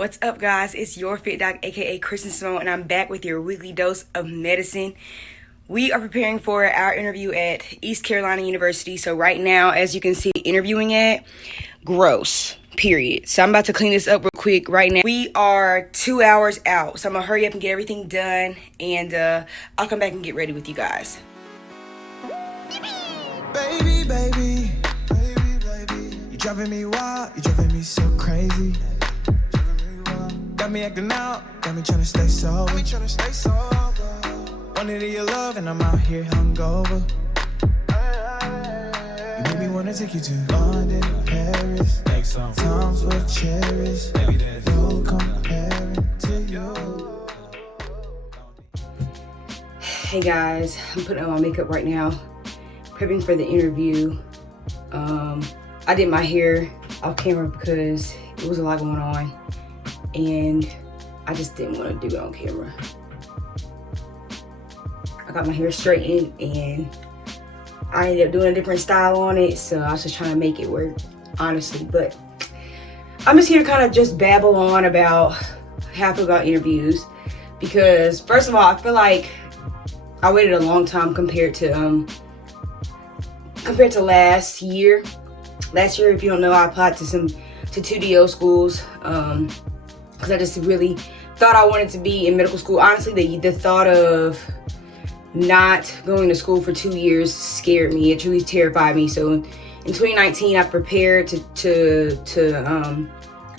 What's up, guys? It's your Fit Doc, aka Kristen Simone, and I'm back with your weekly dose of medicine. We are preparing for our interview at East Carolina University. So right now, as you can see, interviewing at gross, period. So I'm about to clean this up real quick right now. We are 2 hours out, so I'm gonna hurry up and get everything done, and I'll come back and get ready with you guys. Baby, baby, you driving me wild, you driving me so crazy. Got me acting out, got me tryna stay sober. Wanted your love and I'm out here hungover. You made me wanna take you to London, Paris. Times were cherished. No comparing to you. Hey guys, I'm putting on my makeup right now, prepping for the interview. I did my hair off camera because it was a lot going on, and I just didn't want to do it on camera. I got my hair straightened and I ended up doing a different style on it, so I was just trying to make it work, honestly. But I'm just here to kind of just babble on about how I feel about interviews, because first of all, I feel like I waited a long time compared to last year. Last year, if you don't know, I applied to 2 DO schools because I just really thought I wanted to be in medical school. Honestly, the thought of not going to school for 2 years scared me. It truly terrified me. So in 2019, I prepared to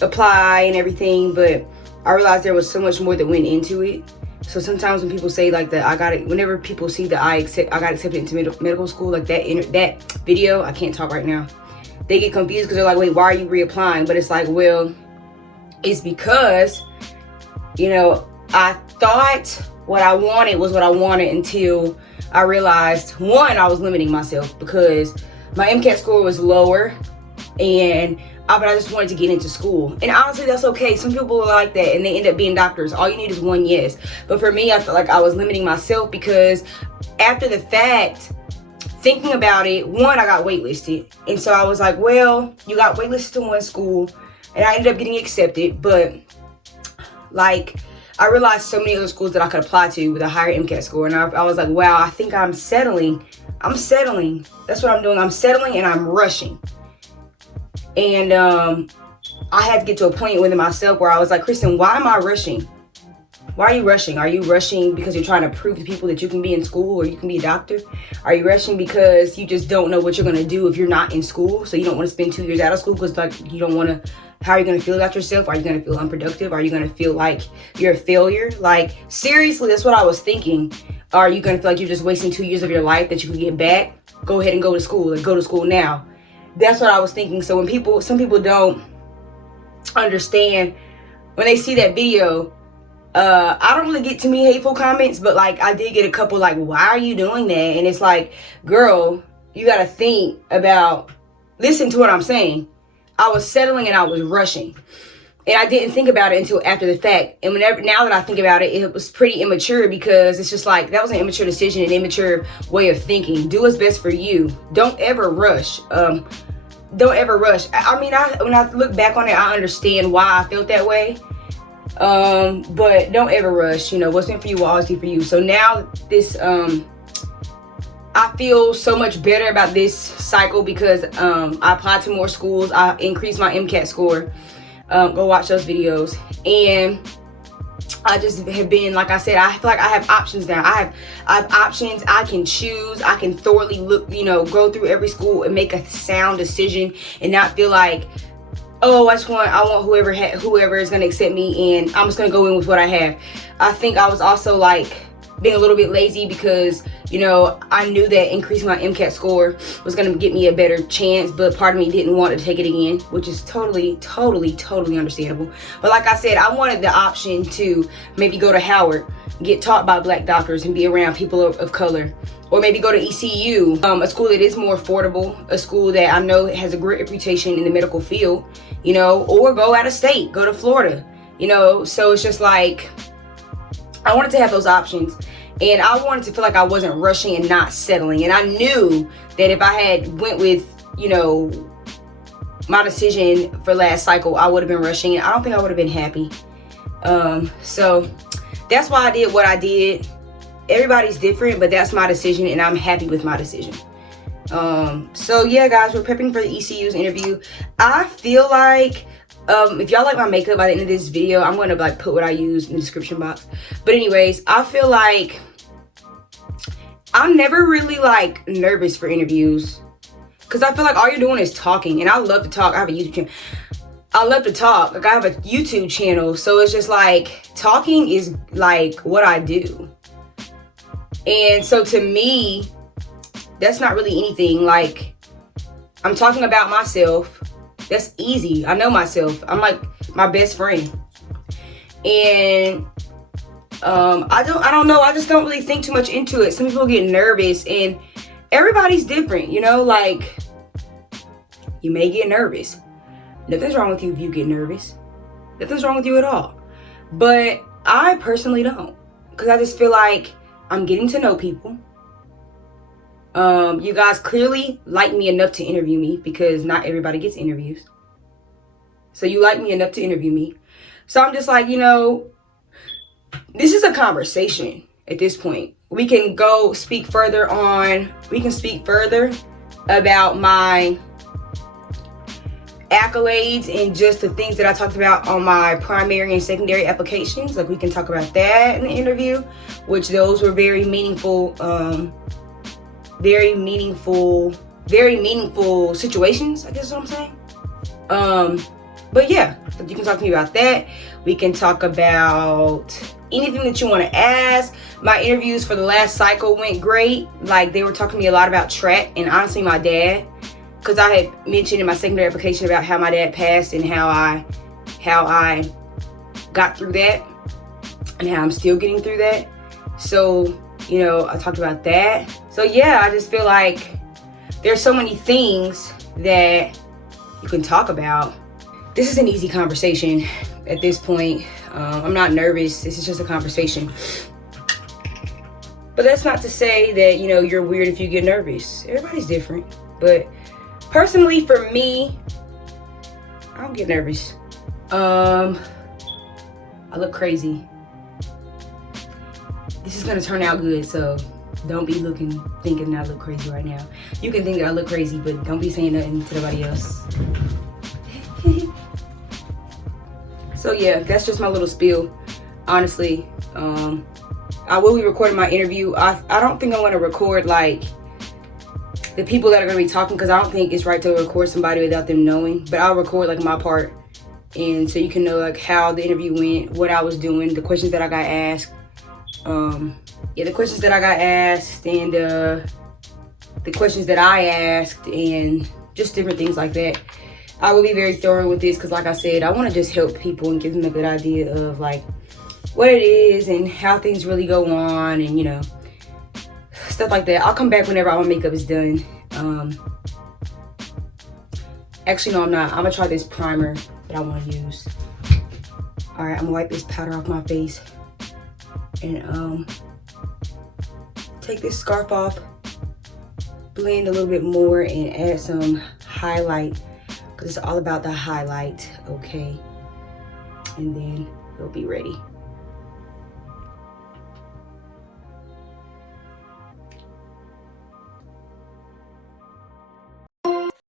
apply and everything, but I realized there was so much more that went into it. So sometimes when people say like that, whenever people see that I got accepted into medical school, like that video, I can't talk right now, they get confused because they're like, wait, why are you reapplying? But it's like, well, it's because, you know, I thought what I wanted was what I wanted until I realized, one, I was limiting myself because my MCAT score was lower, but I just wanted to get into school. And honestly, that's okay. Some people are like that and they end up being doctors. All you need is one yes. But for me, I felt like I was limiting myself because after the fact, thinking about it, one, I got waitlisted. And so I was like, well, you got waitlisted to one school, and I ended up getting accepted. But like, I realized so many other schools that I could apply to with a higher MCAT score. And I was like, wow, I think I'm settling. That's what I'm doing. I'm settling and I'm rushing. And I had to get to a point within myself where I was like, Kristen, why am I rushing? Why are you rushing? Are you rushing because you're trying to prove to people that you can be in school or you can be a doctor? Are you rushing because you just don't know what you're going to do if you're not in school? So you don't want to spend 2 years out of school because like you don't want to. How are you going to feel about yourself? Are you going to feel unproductive? Are you going to feel like you're a failure? Like, seriously, that's what I was thinking. Are you going to feel like you're just wasting 2 years of your life that you could get back? Go ahead and go to school. Like, go to school now. That's what I was thinking. So when some people don't understand, when they see that video, I don't really get too many hateful comments, but like I did get a couple like, why are you doing that? And it's like, girl, you got to think about, listen to what I'm saying. I was settling and I was rushing. And I didn't think about it until after the fact. And now that I think about it, it was pretty immature because it's just like, that was an immature decision, an immature way of thinking. Do what's best for you. Don't ever rush. Don't ever rush. I mean, when I look back on it, I understand why I felt that way. But don't ever rush. You know, what's meant for you will always be for you. So now this, I feel so much better about this cycle because I applied to more schools. I increased my MCAT score. Go watch those videos. And I just have been, like I said, I feel like I have options now. I have options. I can choose. I can thoroughly look, go through every school and make a sound decision and not feel like, oh, I want whoever is going to accept me and I'm just going to go in with what I have. I think I was also like being a little bit lazy because, I knew that increasing my MCAT score was going to get me a better chance, but part of me didn't want to take it again, which is totally understandable. But like I said, I wanted the option to maybe go to Howard, get taught by Black doctors and be around people of color, or maybe go to ECU, a school that is more affordable, a school that I know has a great reputation in the medical field, or go out of state, go to Florida, so it's just like, I wanted to have those options. And I wanted to feel like I wasn't rushing and not settling. And I knew that if I had went with, my decision for last cycle, I would have been rushing it. I don't think I would have been happy. So that's why I did what I did. Everybody's different, but that's my decision, and I'm happy with my decision. So yeah, guys, we're prepping for the ECU's interview. I feel like if y'all like my makeup, by the end of this video, I'm gonna like put what I use in the description box. But anyways, I feel like I'm never really like nervous for interviews, because I feel like all you're doing is talking, and I love to talk. I have a YouTube channel. I love to talk. Like, I have a YouTube channel, so it's just like talking is like what I do. And so to me, that's not really anything. Like, I'm talking about myself. That's easy. I know myself. I'm like my best friend. And I don't know. I just don't really think too much into it. Some people get nervous, and everybody's different, you know? Like, you may get nervous. Nothing's wrong with you if you get nervous. Nothing's wrong with you at all. But I personally don't, because I just feel like I'm getting to know people. You guys clearly like me enough to interview me, because not everybody gets interviews. So you like me enough to interview me. So I'm just like, you know, this is a conversation at this point. We can go speak further on, we can speak further about my accolades and just the things that I talked about on my primary and secondary applications. Like, we can talk about that in the interview, which those were very meaningful situations, I guess is what I'm saying. But yeah, you can talk to me about that. We can talk about anything that you want to ask. My interviews for the last cycle went great. Like, they were talking to me a lot about track, and honestly my dad, because I had mentioned in my secondary application about how my dad passed and how I got through that and how I'm still getting through that. So, you know, I talked about that. So yeah, I just feel like there's so many things that you can talk about. This is an easy conversation at this point. I'm not nervous. This is just a conversation. But that's not to say that, you know, you're weird if you get nervous. Everybody's different. But personally, for me, I don't get nervous. I look crazy. This is gonna turn out good, so don't be thinking that I look crazy right now. You can think that I look crazy, but don't be saying nothing to nobody else. So yeah, that's just my little spiel. Honestly, I will be recording my interview. I don't think I'm gonna record like the people that are gonna be talking, because I don't think it's right to record somebody without them knowing. But I'll record like my part, and so you can know like how the interview went, what I was doing, the questions that I got asked. Yeah, the questions that I got asked, and the questions that I asked, and just different things like that. I will be very thorough with this, because like I said, I want to just help people and give them a good idea of like what it is and how things really go on, and you know, stuff like that. I'll come back whenever all my makeup is done. Actually, no, I'm not. I'm gonna try this primer that I want to use. All right, I'm gonna wipe this powder off my face and take this scarf off, blend a little bit more, and add some highlight, because it's all about the highlight, okay? And then we'll be ready.